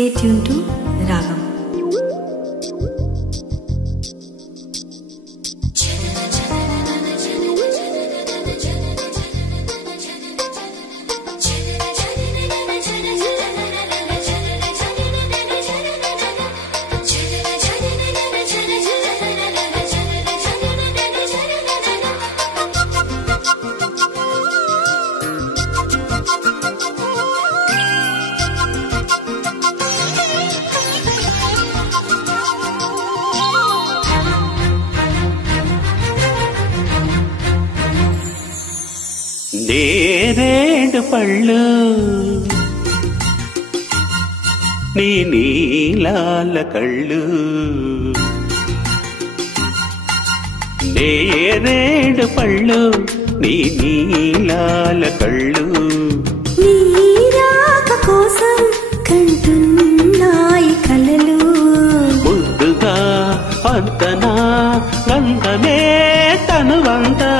Stay tuned to Ragam. నేరేడు పళ్ళు నీ నీలాల కళ్ళు, నేరేడు పళ్ళు నీ నీలాల కళ్ళు, నీ రాక కోసం కంటున్నాయి కలలు, ముద్దుగా అంతనా గంధమే తనువంతా,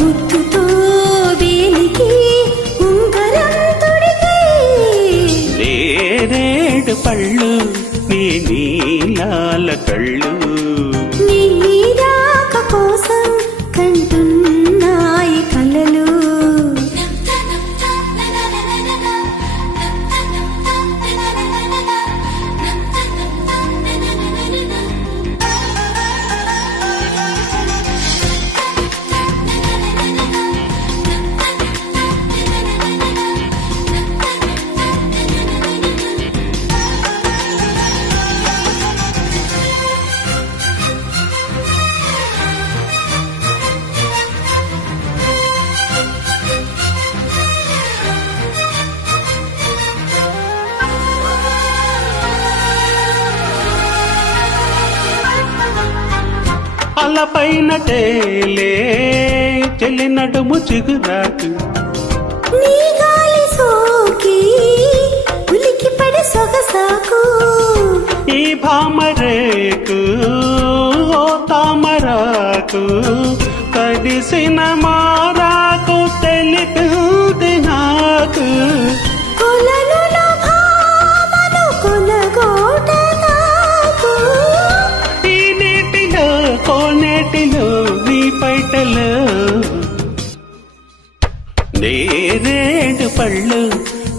ముద్దుతో వేలికి ఉంగరం తొడిగై, నేరేడు పళ్ళు నీ నీలాల కళ్ళు, నీ రాక కోసం కంటున్నాయి కలలు. అలపైన తేలే చెల్లి నడుము చిగురాకు, నీ గాలి సోకి ఉలికి పడి సొగసాకు, ఈ భామరేకు ఓ తామరాకు, కడిసిన మారాకు తెలిపింది నాకు, కొలనులో భామను కొనగోట నాకు, ఈ నీటిలో కోనేటిలో నీ పైటలో, నేరేడు పళ్ళు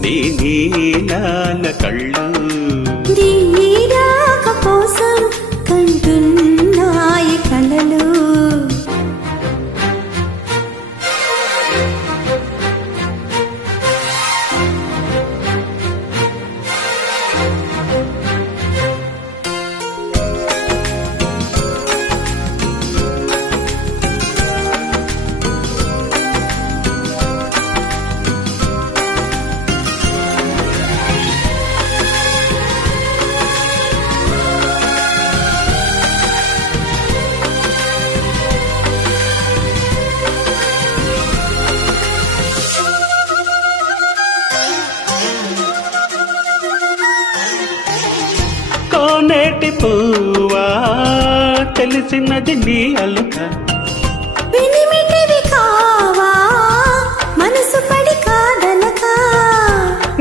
నీ నీలాల కళ్ళు, నీ రాక కోసం కంటున్నాయి కలలు. కోనేటి పువ్వా తెలిసినది నీ అలుక, వినిమిటివి కావా మనసు పడి కాదనక,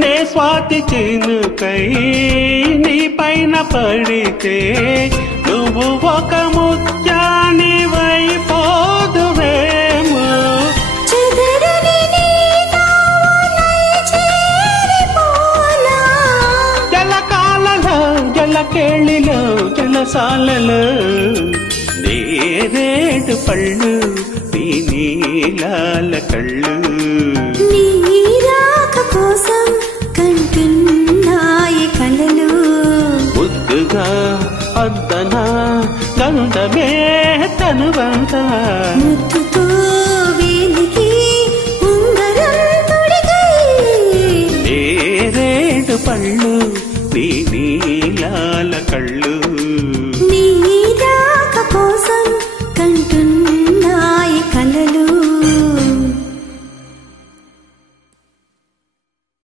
నే స్వాతి చినుకై నీ పైన పడితే నువ్వు ఒక ముత్యాని వైపోదువేమో, చెదరని నీ నవ్వులై చేరిపోనా, జలకాలలో జలకేళిలో జలసాలలో, నేరేడు పళ్ళు నీ నీలాల కళ్ళు, నీ రాక కోసం కంటున్నాయి కలలు, ముద్దుగా అంతనా గంధమే తనువంతా, ముద్దుతో వేలికి ఉంగరం తొడిగై, నేరేడు పళ్ళు నీ నీలాల కళ్ళు, నీ